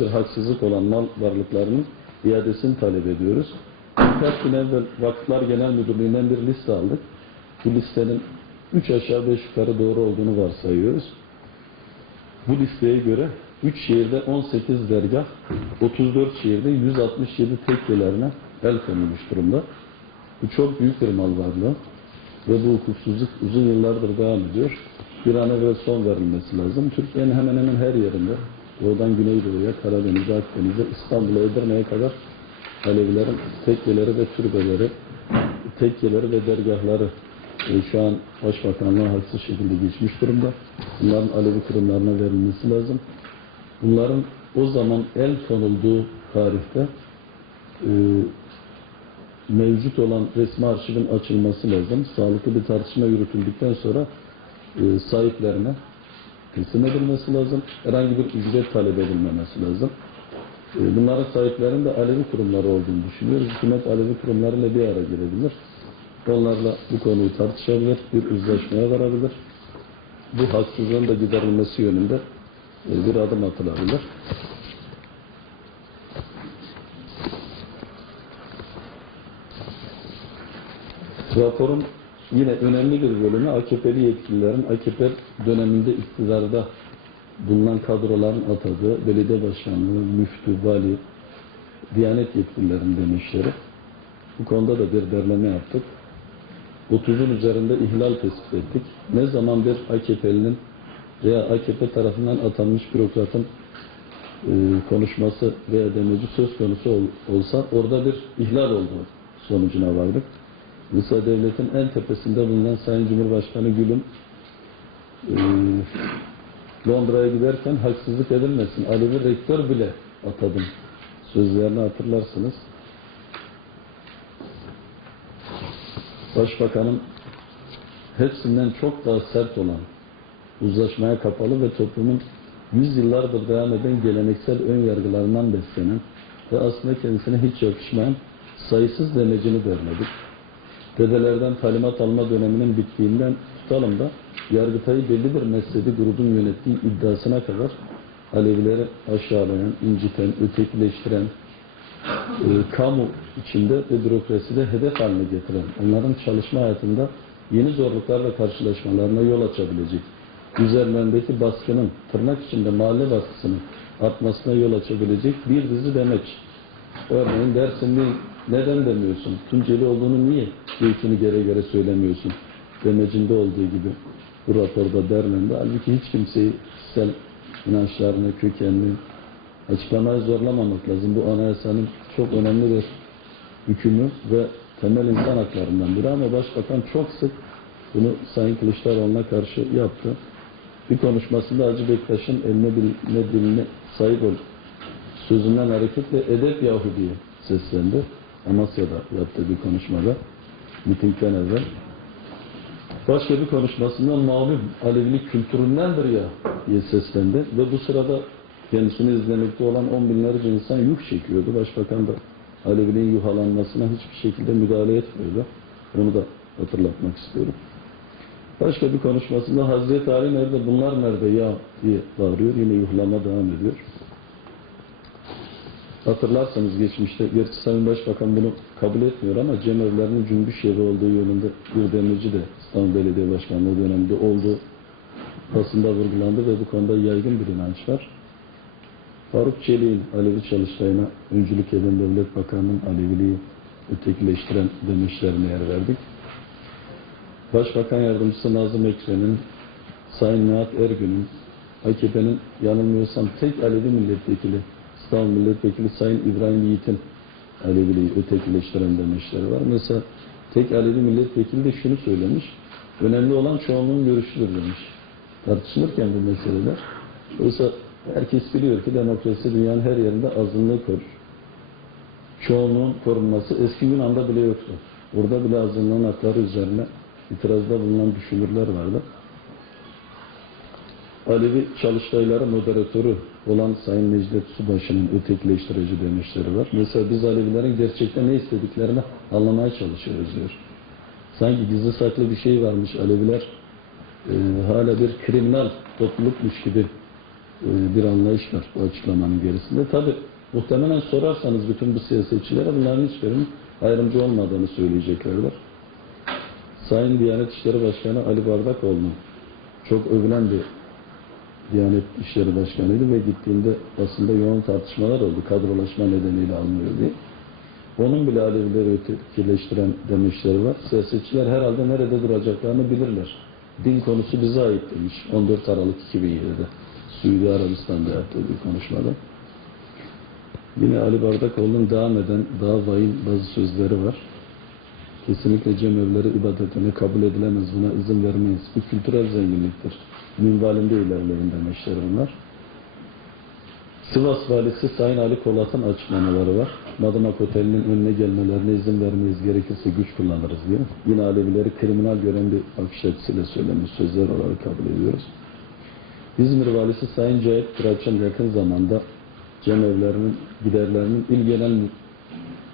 haksızlık olan mal varlıklarının iadesini talep ediyoruz. Birkaç gün evvel Vakıflar Genel Müdürlüğü'nden bir liste aldık. Bu listenin 3 aşağı 5 yukarı doğru olduğunu varsayıyoruz. Bu listeye göre 3 şehirde 18 dergah, 34 şehirde 167 tekkelerine el konulmuş durumda. Bu çok büyük bir mal varlığı ve bu hukuksuzluk uzun yıllardır devam ediyor. Bir an evvel son verilmesi lazım. Türkiye'nin hemen hemen her yerinde, doğudan güneydoğuya, Karadeniz'e, Akdeniz'e, İstanbul'a, Edirne'ye kadar Alevilerin tekkeleri ve türbeleri, tekkeleri ve dergahları e, şu an Başbakanlığa haksız şekilde geçmiş durumda. Bunların Alevi kurumlarına verilmesi lazım. Bunların o zaman el konulduğu tarihte e, mevcut olan resmi arşivin açılması lazım. Sağlıklı bir tartışma yürütüldükten sonra e, sahiplerine teslim edilmesi lazım. Herhangi bir ücret talep edilmemesi lazım. E, bunların sahiplerinin de Alevi kurumları olduğunu düşünüyoruz. Hükümet Alevi kurumlarıyla bir araya gelebilir. Onlarla bu konuyu tartışabilir, bir uzlaşmaya varabilir. Bu haksızlığın da giderilmesi yönünde e, bir adım atılabilir. Raporun yine önemli bir bölümü AKP'li yetkililerin AKP döneminde iktidarda bulunan kadroların atadığı belediye başkanlığı, müftü, vali, diyanet yetkililerin demişleri. Bu konuda da bir derleme yaptık. 30'un üzerinde ihlal tespit ettik. Ne zaman bir AKP'linin veya AKP tarafından atanmış bürokratın e, konuşması veya demeci söz konusu ol- olsa orada bir ihlal olduğu sonucuna vardık. Mesela devletin en tepesinde bulunan Sayın Cumhurbaşkanı Gül'ün e, Londra'ya giderken haksızlık edilmesin. Alevi rektör bile atadım. Sözlerini hatırlarsınız. Başbakanın hepsinden çok daha sert olan, uzlaşmaya kapalı ve toplumun yüzyıllardır devam eden geleneksel ön yargılarından beslenen ve aslında kendisine hiç yakışmayan sayısız demecini derledik. Dedelerden talimat alma döneminin bittiğinden tutalım da Yargıtay'ı belli bir mezhebi grubun yönettiği iddiasına kadar Alevileri aşağılayan, inciten, ötekileştiren, e, kamu içinde ve bürokraside hedef haline getiren, onların çalışma hayatında yeni zorluklarla karşılaşmalarına yol açabilecek, üzerlerindeki baskının, tırnak içinde mahalle baskısının artmasına yol açabilecek bir dizi demeç. Örneğin dersin ne, neden demiyorsun? Tunceli olduğunu niye keyfini gere gere söylemiyorsun? Demecinde olduğu gibi bu raporda derlendi. Halbuki hiç kimseyi kişisel inançlarını, kökenini açıklamaya zorlamamak lazım. Bu anayasanın çok önemli bir hükmü ve temel insan haklarından biri ama Başbakan çok sık bunu Sayın Kılıçdaroğlu'na karşı yaptı. Bir konuşmasında Hacı Bektaş'ın eline diline, diline sahip ol sözünden hareketle edep yahu diye seslendi. Amasya'da yaptığı bir konuşmada mitingden evvel. Başka bir konuşmasında malum Alevilik kültüründendir ya diye seslendi ve bu sırada kendisini izlemekte olan on binlerce insan yük çekiyordu. Başbakan da Aleviliğin yuhalanmasına hiçbir şekilde müdahale etmiyordu. Onu da hatırlatmak istiyorum. Başka bir konuşmasında Hazreti Ali nerede bunlar nerede ya diye bağırıyor. Yine yuhlama devam ediyor. Hatırlarsanız geçmişte, gerçi Sayın Başbakan bunu kabul etmiyor ama cemevlerinin cümbüş yeri olduğu yönünde bir demirci de İstanbul Belediye Başkanlığı döneminde olduğu basında vurgulandı ve bu konuda yaygın bir inanç var. Faruk Çelik'in Alevi çalıştayına öncülük eden Devlet Bakanı'nın Aleviliği ötekileştiren demişlerine yer verdik. Başbakan Yardımcısı Nazım Ekren'in, Sayın Nihat Ergün'ün, AKP'nin yanılmıyorsam tek Alevi milletvekili, İstanbul Milletvekili Sayın İbrahim Yiğit'in Aleviliği ötekileştiren demişleri var. Mesela tek Alevi milletvekili de şunu söylemiş, önemli olan çoğunluğun görüşüdür demiş. Tartışılırken bu meseleler. Oysa herkes biliyor ki demokrasi dünyanın her yerinde azınlığı korur. Çoğunluğun korunması eski Yunan'da bile yoktu. Orada bile azınlığın hakları üzerine itirazda bulunan düşünürler vardı. Alevi çalıştayları moderatörü olan Sayın Necdet Subaşı'nın ötekileştirici demişleri var. Mesela biz Alevilerin gerçekten ne istediklerini anlamaya çalışıyoruz diyor. Sanki gizli saklı bir şey varmış Aleviler e, hala bir kriminal toplulukmuş gibi e, bir anlayış var bu açıklamanın gerisinde. Tabi muhtemelen sorarsanız bütün bu siyasetçilere bunların hiçbirinin ayrımcı olmadığını söyleyeceklerdir. Sayın Diyanet İşleri Başkanı Ali Bardakoğlu'nun çok övülen bir Diyanet İşleri Başkanı'ydı ve gittiğinde basında yoğun tartışmalar oldu. Kadrolaşma nedeniyle alınıyor diye. Onun bile Alevileri ötekileştiren demişleri var. Siyasetçiler herhalde nerede duracaklarını bilirler. Din konusu bize ait demiş 14 Aralık 2007'de. Suudi Arabistan'da yaptığı bir konuşmada. Yine Ali Bardakoğlu'nun devam eden daha vahim bazı sözleri var. Kesinlikle cemevleri ibadetine kabul edilemez. Buna izin vermeyiz. Bu kültürel zenginliktir. Minvalinde ilerleyin demişler bunlar. Sivas Valisi Sayın Ali Kolat'ın açıklamaları var. Madımak Oteli'nin önüne gelmelerine izin vermeyiz. Gerekirse güç kullanırız diye. Yine Alevileri kriminal gören bir bakış açısıyla söylenmiş sözler olarak kabul ediyoruz. İzmir Valisi Sayın Cahit Kıraç'ın yakın zamanda cemevlerinin giderlerinin il genel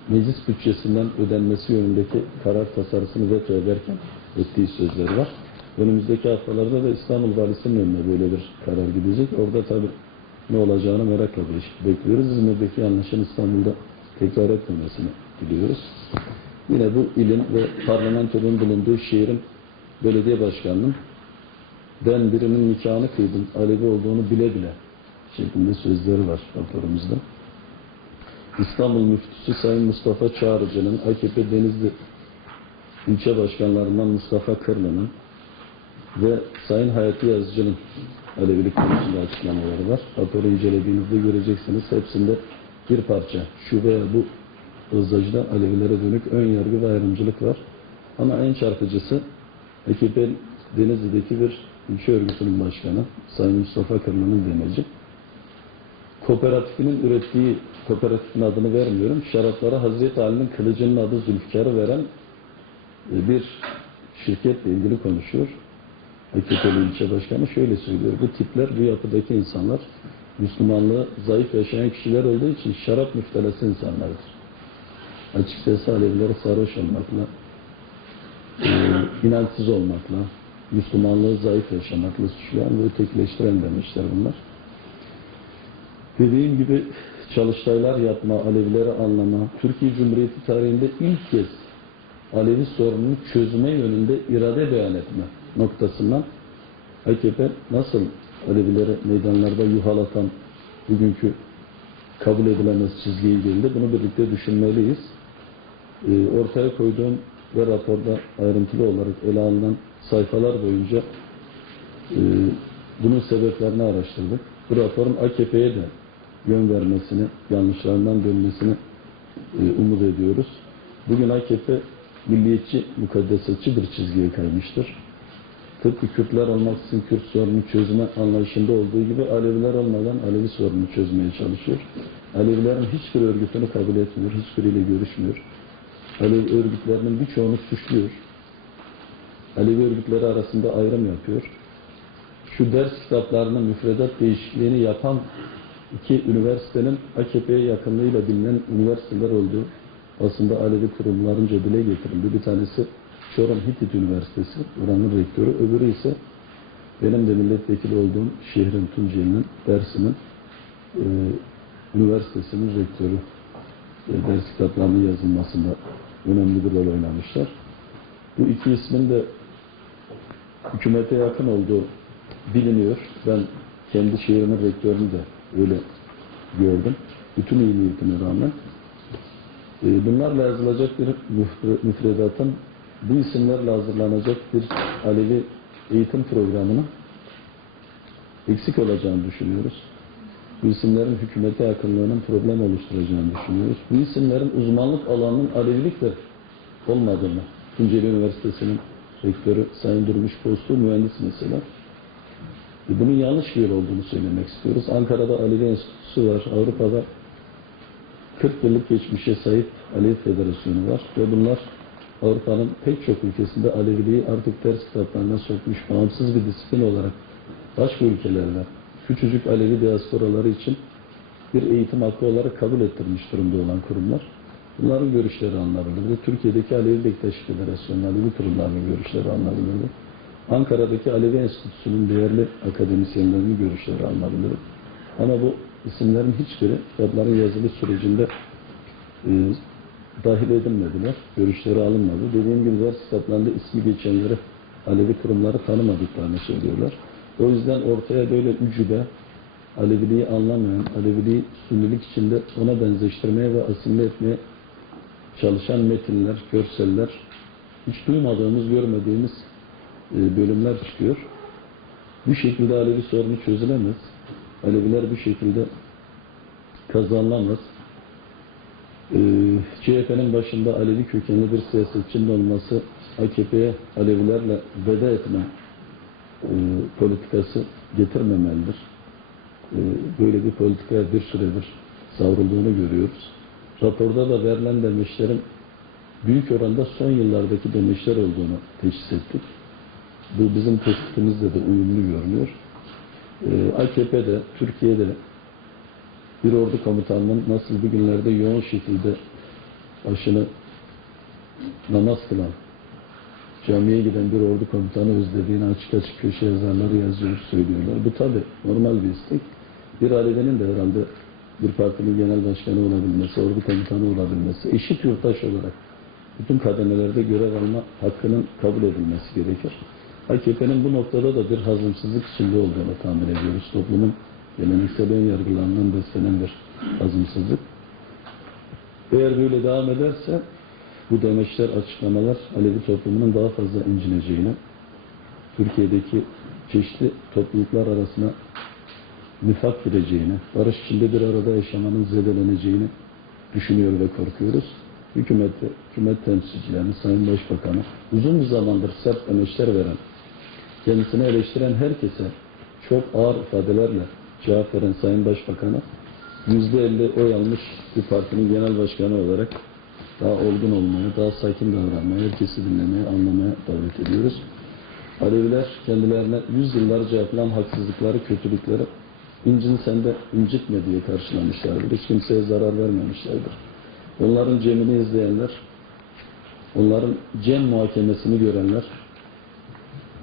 meclis bütçesinden ödenmesi yönündeki karar tasarısını veto ederken ettiği sözleri var. Önümüzdeki haftalarda da İstanbul Valisi'nin önüne böyle bir karar gidecek. Orada tabii ne olacağını merakla bekliyoruz. İzmir'deki yanlışın İstanbul'da tekrar etmemesini diliyoruz. Yine bu ilin ve parlamentonun bulunduğu şehrin belediye başkanının ben birinin nikahını kıydım, Alevi olduğunu bile bile şeklinde sözleri var raporumuzda. İstanbul Müftüsü Sayın Mustafa Çağrıcı'nın AKP Denizli ilçe başkanlarından Mustafa Kırlı'nın ve Sayın Hayati Yazıcı'nın Alevilik konusunda açıklamaları var. Raporu incelediğinizde göreceksiniz. Hepsinde bir parça şu veya bu ızdacıda Alevilere dönük ön yargı ve ayrımcılık var. Ama en çarpıcısı AKP Denizli'deki bir ilçe örgütünün başkanı Sayın Mustafa Kırlı'nın demeci. Kooperatifinin ürettiği kooperatifin adını vermiyorum. Şaraplara Hazreti Ali'nin kılıcının adı Zülfikar'ı veren e, bir şirketle ilgili konuşuyor. AKP'li ilçe başkanı şöyle söylüyor. Bu tipler, bu yapıdaki insanlar Müslümanlığı zayıf yaşayan kişiler olduğu için şarap müftelesi insanlardır. Açıkçası Alevileri sarhoş olmakla, e, inançsız olmakla, Müslümanlığı zayıf yaşamakla suçlayan ve ötekileştiren demişler bunlar. Dediğim gibi çalıştaylar yapma, Alevileri anlama, Türkiye Cumhuriyeti tarihinde ilk kez Alevi sorununu çözme yönünde irade beyan etme noktasından AKP nasıl Alevileri meydanlarda yuhalatan bugünkü kabul edilemez çizgiyi geldi. Bunu birlikte düşünmeliyiz. Ee, ortaya koyduğum ve raporda ayrıntılı olarak ele alınan sayfalar boyunca e, bunun sebeplerini araştırdık. Bu raporun AKP'ye de yön vermesini, yanlışlarından dönmesini e, umut ediyoruz. Bugün AKP milliyetçi, mukaddesatçı bir çizgiye kaymıştır. Tıpkı Kürtler olmaksızın Kürt sorununu çözme anlayışında olduğu gibi Aleviler olmadan Alevi sorununu çözmeye çalışıyor. Alevilerin hiçbir örgütünü kabul etmiyor, hiçbiriyle görüşmüyor. Alevi örgütlerinin birçoğunu suçluyor. Alevi örgütleri arasında ayrım yapıyor. Şu ders kitaplarının müfredat değişikliğini yapan iki üniversitenin AKP'ye yakınlığıyla bilinen üniversiteler olduğu aslında Alevi kurumlarınca dile getirildi. Bir tanesi Çorum Hitit Üniversitesi, oranın rektörü. Öbürü ise benim de milletvekili olduğum şehrin Tunceli'nin, Dersim'in e, üniversitesinin rektörü. E, ders kitaplarının yazılmasında önemli bir rol oynamışlar. Bu iki ismin de hükümete yakın olduğu biliniyor. Ben kendi şehrimin rektörünü de öyle gördüm. Bütün iyi niyetine rağmen. E, bunlarla yazılacak bir müfre- müfredatın bu isimlerle hazırlanacak bir Alevi eğitim programının eksik olacağını düşünüyoruz. Bu isimlerin hükümete yakınlığının problem oluşturacağını düşünüyoruz. Bu isimlerin uzmanlık alanının Alevilikle olmadığını, Tunceli Üniversitesi'nin rektörü Sayın Durmuş Postu mühendis mesela. Bunun yanlış bir yer olduğunu söylemek istiyoruz. Ankara'da Alevi Enstitüsü var. Avrupa'da 40 yıllık geçmişe sahip Alevi Federasyonu var. Ve bunlar Avrupa'nın pek çok ülkesinde Aleviliği artık ders kitaplarına sokmuş bağımsız bir disiplin olarak başka ülkelerle küçücük Alevi diasporaları için bir eğitim hakkı olarak kabul ettirmiş durumda olan kurumlar. Bunların görüşleri alınabilirdi. Türkiye'deki Alevi Bektaşi Federasyonu, Alevi kurumlarının görüşleri alınabilirdi. Ankara'daki Alevi Enstitüsü'nün değerli akademisyenlerinin görüşleri alınabilirdi. Ama bu isimlerin hiçbiri kitapların yazılı sürecinde e, dahil edilmediler. Görüşleri alınmadı. Dediğim gibi ders kitaplarında ismi geçenleri Alevi kurumları tanımadıklarını söylüyorlar. O yüzden ortaya böyle ücübe, Aleviliği anlamayan, Aleviliği sünnilik içinde ona benzeştirmeye ve asimile etmeye çalışan metinler, görseller, hiç duymadığımız, görmediğimiz bölümler çıkıyor. Bu şekilde Alevi sorunu çözülemez. Aleviler bu şekilde kazanılamaz. Ee, CHP'nin başında Alevi kökenli bir siyasetçinin olması AKP'ye Alevilerle veda etme e, politikası getirmemelidir. E, böyle bir politikaya bir süredir savrulduğunu görüyoruz. Raporda da verilen demeçlerin büyük oranda son yıllardaki demeçler olduğunu teşhis ettik. Bu bizim tespitimizle de uyumlu görünüyor. Ee, AKP'de, Türkiye'de bir ordu komutanının nasıl bugünlerde yoğun şekilde başını namaz kılan, camiye giden bir ordu komutanı özlediğini açık açık köşe yazarları yazıyor, söylüyorlar. Bu tabi normal bir istek. Bir ailenin de herhalde bir partinin genel başkanı olabilmesi, ordu komutanı olabilmesi, eşit yurttaş olarak bütün kademelerde görev alma hakkının kabul edilmesi gerekir. AKP'nin bu noktada da bir hazımsızlık içinde olduğunu tahmin ediyoruz. Toplumun geleneksel ön yargılarından beslenen bir hazımsızlık. Eğer böyle devam ederse bu demeçler, açıklamalar Alevi toplumunun daha fazla incineceğini, Türkiye'deki çeşitli topluluklar arasına nifak gireceğini, barış içinde bir arada yaşamanın zedeleneceğini düşünüyor ve korkuyoruz. Hükümet, hükümet temsilcilerini, Sayın Başbakanı uzun zamandır sert demeçler veren, kendisini eleştiren herkese çok ağır ifadelerle cevap veren Sayın Başbakanı %50 oy almış bir partinin genel başkanı olarak daha olgun olmaya, daha sakin davranmaya, herkesi dinlemeye, anlamaya davet ediyoruz. Aleviler kendilerine yüzyıllarca yapılan haksızlıkları, kötülükleri incin sende incitme diye karşılamışlardır. Hiç kimseye zarar vermemişlerdir. Onların cemini izleyenler, onların cem muhakemesini görenler,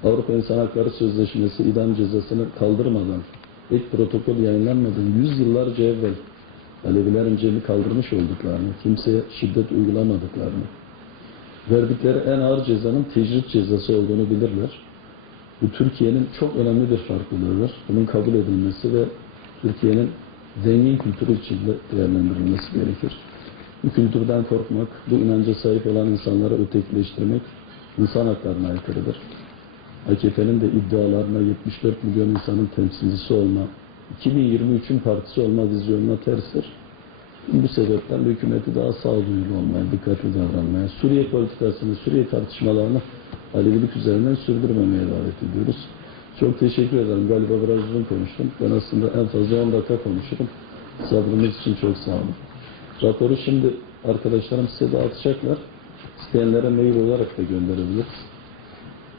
Avrupa İnsan Hakları Sözleşmesi idam cezasını kaldırmadan, ek protokol yayınlanmadan 100 yıllarca evvel Alevilerin cemi kaldırmış olduklarını, kimseye şiddet uygulamadıklarını, verdikleri en ağır cezanın tecrit cezası olduğunu bilirler. Bu Türkiye'nin çok önemli bir farklılığıdır. Bunun kabul edilmesi ve Türkiye'nin zengin kültürü içinde değerlendirilmesi gerekir. Bu kültürden korkmak, bu inanca sahip olan insanları ötekileştirmek insan haklarına aykırıdır. AKP'nin de iddialarına 74 milyon insanın temsilcisi olma, 2023'ün partisi olma vizyonuna terstir. Bu sebepten hükümeti daha sağduyulu olmaya, dikkatli davranmaya, Suriye politikasını, Suriye tartışmalarını Alevilik üzerinden sürdürmemeye davet ediyoruz. Çok teşekkür ederim. Galiba biraz uzun konuştum. Ben aslında en fazla 10 dakika konuşurum. Sabrınız için çok sağ olun. Raporu şimdi arkadaşlarım size dağıtacaklar. İsteyenlere mail olarak da gönderebiliriz.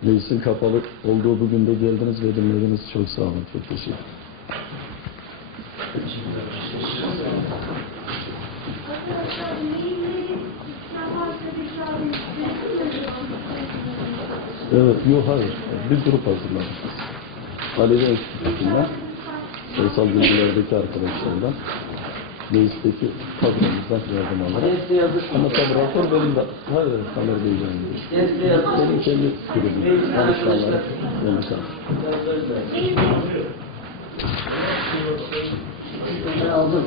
Meclisin kapalı olduğu bugün de geldiniz ve dinlediniz. Çok sağ olun. Çok teşekkür ederim. Evet, yok hayır. Bir grup hazırlamışız. Alevi ekibinde, sosyal bilgilerdeki arkadaşlardan, meclisteki kadromuzdan yardım alarak. Ama tabi rapor benim de, hayır, Tamer Bey'den değil. Hepsi yazış. Benim kendi grubum, danışmanlarım, yöneten. Ben aldım.